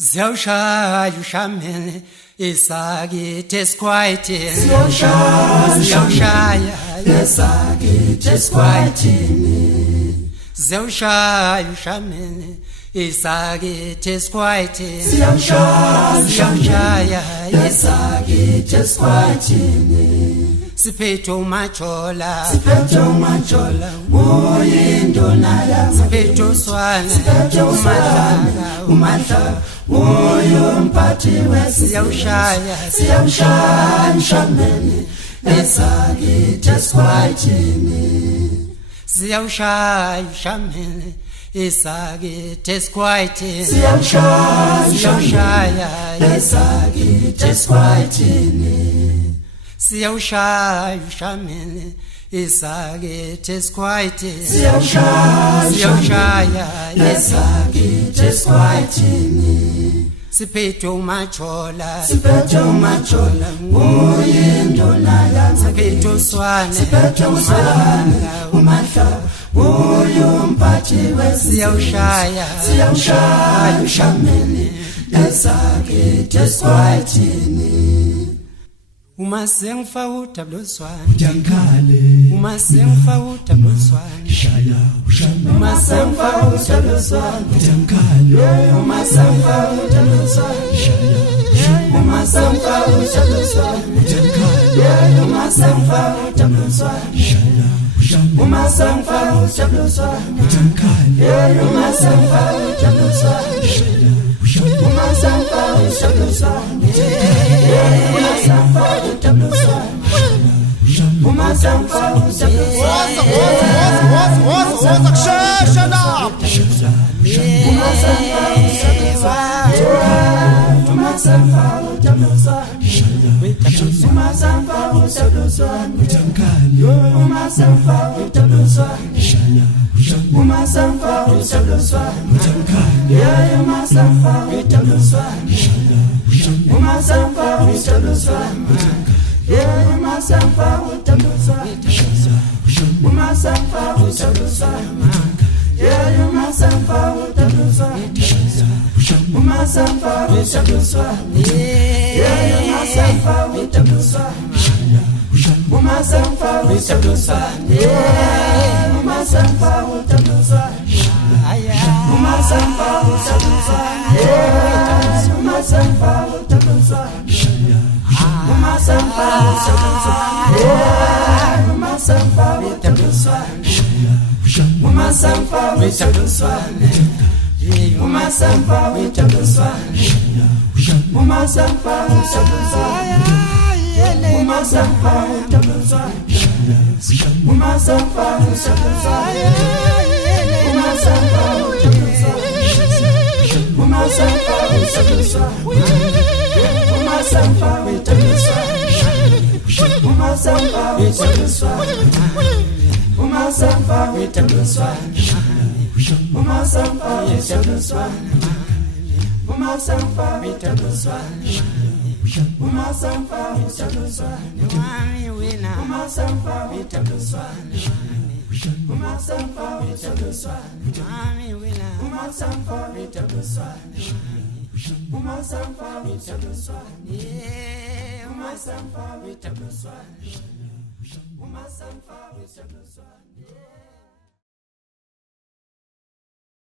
Ziyawushaya ushamene isakithi esikhwayithini Ziyawushaya isakithi esikhwayithini Ziyawushaya ushamene isakithi esikhwayithini Ziyawushaya isakithi esikhwayithini Siphethe umajola uyinduna yami Siphethe uswana umahla uyomphathi wesiyawushaya ushamene isakithi esikhwayithini Ziyawushaya ushamene isakithi esikhwayithini Ziyawushaya isakithi esikhwayithini Ziyawushaya ushamene isakithi esikhwayithini Ziyawushaya isakithi esikhwayithini Siphethe umajola uyinduna yami Siphethe uswana umahla uyomphathi wesiyawushaya ushamene isakithi esikhwayithini Uma sengifaka utabuloswana Ngiyakhale Uma sengifaka utabuloswana Shaya ushamene Uma sengifaka utabuloswana Ngiyakhale Uma sengifaka utabuloswana Shaya Uma sengifaka utabuloswana Ngiyakhale Uma sengifaka utabuloswana Shaya ushamene Uma sengifaka utabuloswana Ngiyakhale Uma sengifaka utabuloswana Shaya ushamene Uma sengifaka utabuloswana Uma sengifaka Woza kushesha la Uma